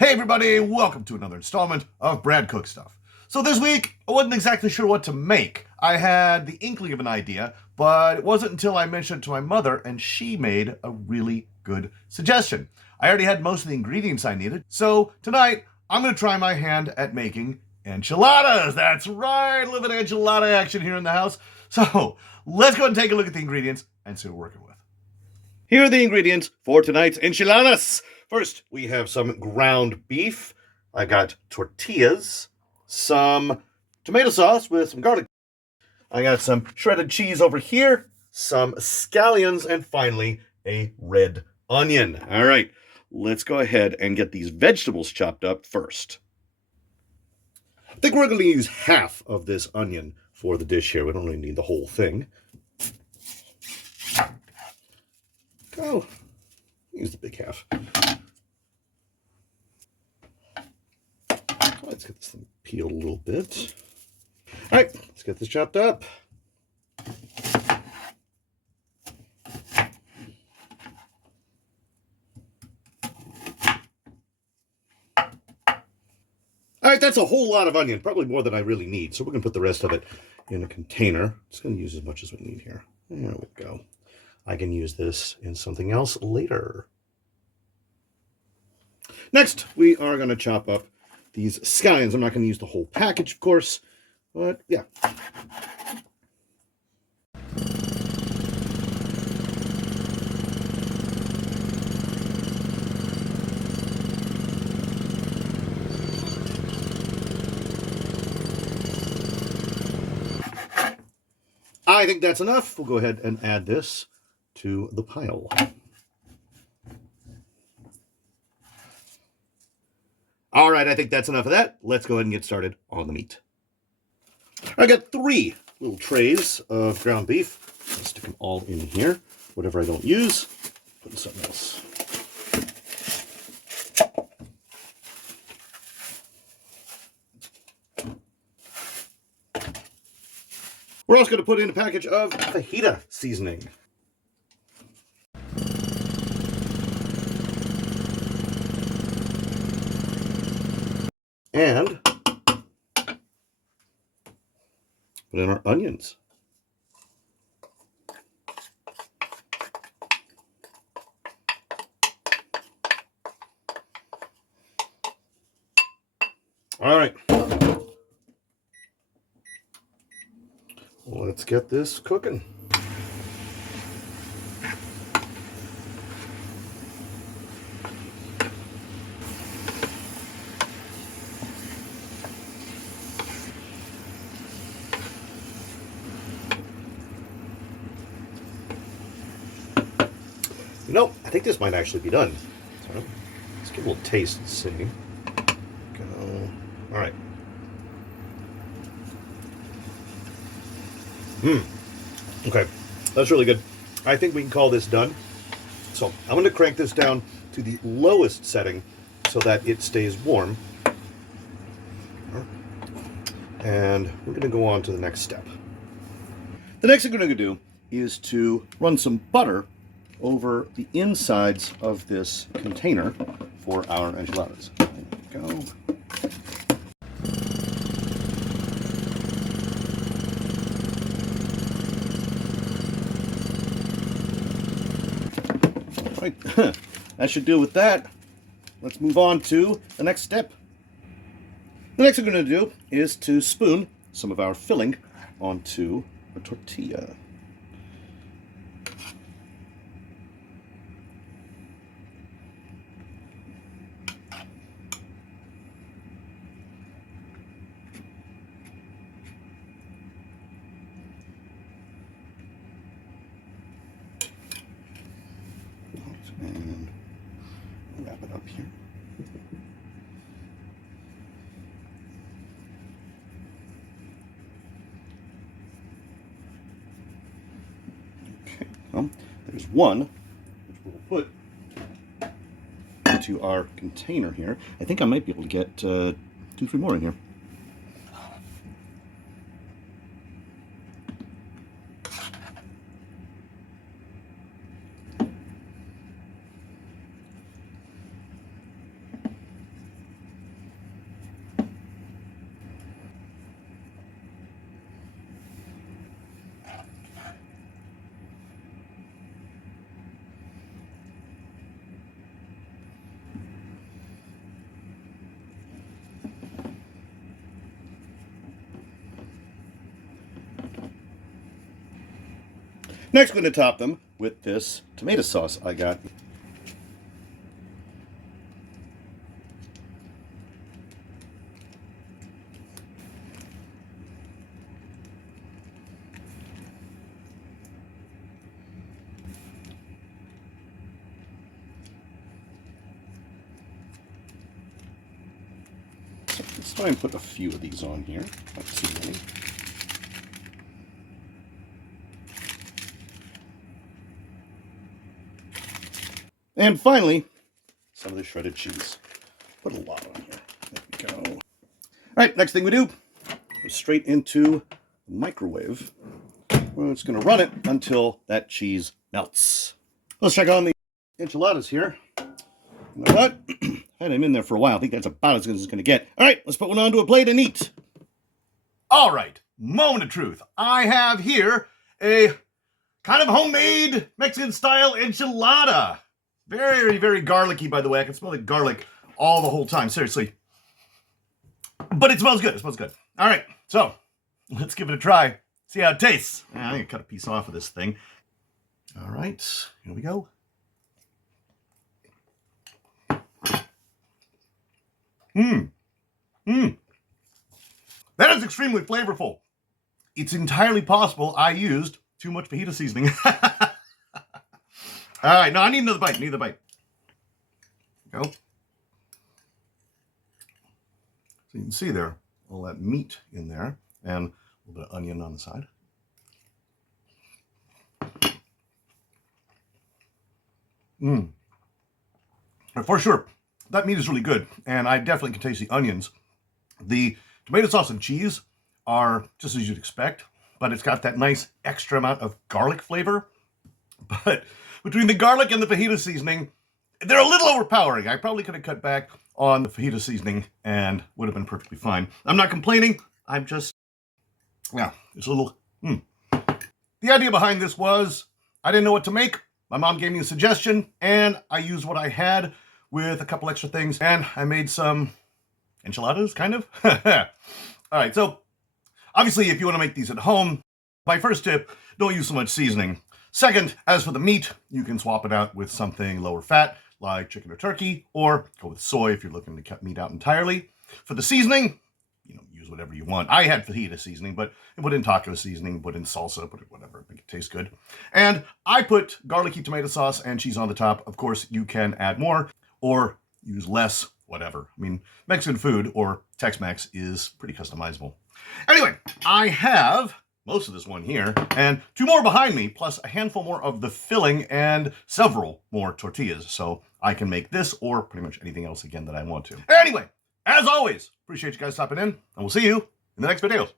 Hey everybody, welcome to another installment of Brad Cook Stuff. So this week, I wasn't exactly sure what to make. I had the inkling of an idea, but it wasn't until I mentioned it to my mother and she made a really good suggestion. I already had most of the ingredients I needed, so tonight I'm going to try my hand at making enchiladas. That's right, a little bit of enchilada action here in the house. So let's go and take a look at the ingredients and see what we're working with. Here are the ingredients for tonight's enchiladas. First, we have some ground beef. I got tortillas, some tomato sauce with some garlic. I got some shredded cheese over here, some scallions, and finally, a red onion. All right, let's go ahead and get these vegetables chopped up first. I think we're going to use half of this onion for the dish here. We don't really need the whole thing. Go. Use the big half. Let's get this thing peeled a little bit. All right, let's get this chopped up. All right, that's a whole lot of onion, probably more than I really need. So we're going to put the rest of it in a container. Just going to use as much as we need here. There we go. I can use this in something else later. Next, we are going to chop up these scallions. I'm not going to use the whole package, of course, but yeah. I think that's enough. We'll go ahead and add this to the pile. All right, I think that's enough of that. Let's go ahead and get started on the meat. I got 3 little trays of ground beef. I'll stick them all in here. Whatever I don't use, put in something else. We're also going to put in a package of fajita seasoning. And put in our onions. All right. Let's get this cooking. You know, I think this might actually be done. So let's give a little taste and see. Go. All right. Okay, that's really good. I think we can call this done. So I'm going to crank this down to the lowest setting so that it stays warm. And we're going to go on to the next step. The next thing we're going to do is to run some butter over the insides of this container for our enchiladas. There we go. Right, that should do with that. Let's move on to the next step. The next thing we're going to do is to spoon some of our filling onto a tortilla. And wrap it up here. Okay, well, there's one which we'll put into our container here. I think I might be able to get 2, 3 more in here. Next, we're going to top them with this tomato sauce I got. Let's try and put a few of these on here, not too many. And finally, some of the shredded cheese. Put a lot on here. There we go. All right, next thing we do, go straight into the microwave. We're just going to run it until that cheese melts. Let's check on the enchiladas here. You know what? Had them in there for a while. I think that's about as good as it's going to get. All right, let's put one onto a plate and eat. All right, moment of truth. I have here a kind of homemade Mexican-style enchilada. Very, very garlicky, by the way. I can smell the garlic all the whole time, seriously. But it smells good. It smells good. All right, so let's give it a try. See how it tastes. I'm going to cut a piece off of this thing. All right, here we go. That is extremely flavorful. It's entirely possible I used too much fajita seasoning. All right, no, I need another bite. Go. So you can see there all that meat in there and a little bit of onion on the side. For sure, that meat is really good, and I definitely can taste the onions. The tomato sauce and cheese are just as you'd expect, but it's got that nice extra amount of garlic flavor. But between the garlic and the fajita seasoning, they're a little overpowering. I probably could have cut back on the fajita seasoning and would have been perfectly fine. I'm not complaining. I'm just, yeah, it's a little, The idea behind this was I didn't know what to make. My mom gave me a suggestion, and I used what I had with a couple extra things, and I made some enchiladas, kind of. All right, so obviously, if you want to make these at home, my first tip, don't use so much seasoning. Second, as for the meat, you can swap it out with something lower fat, like chicken or turkey, or go with soy if you're looking to cut meat out entirely. For the seasoning, use whatever you want. I had fajita seasoning, but put in taco seasoning, put in salsa, put in whatever, make it taste good. And I put garlicky tomato sauce and cheese on the top. Of course, you can add more or use less, whatever. I mean, Mexican food or Tex-Mex is pretty customizable. Anyway, I have most of this one here and two more behind me, plus a handful more of the filling and several more tortillas. So I can make this or pretty much anything else again that I want to. Anyway, as always, appreciate you guys stopping in, and we'll see you in the next videos.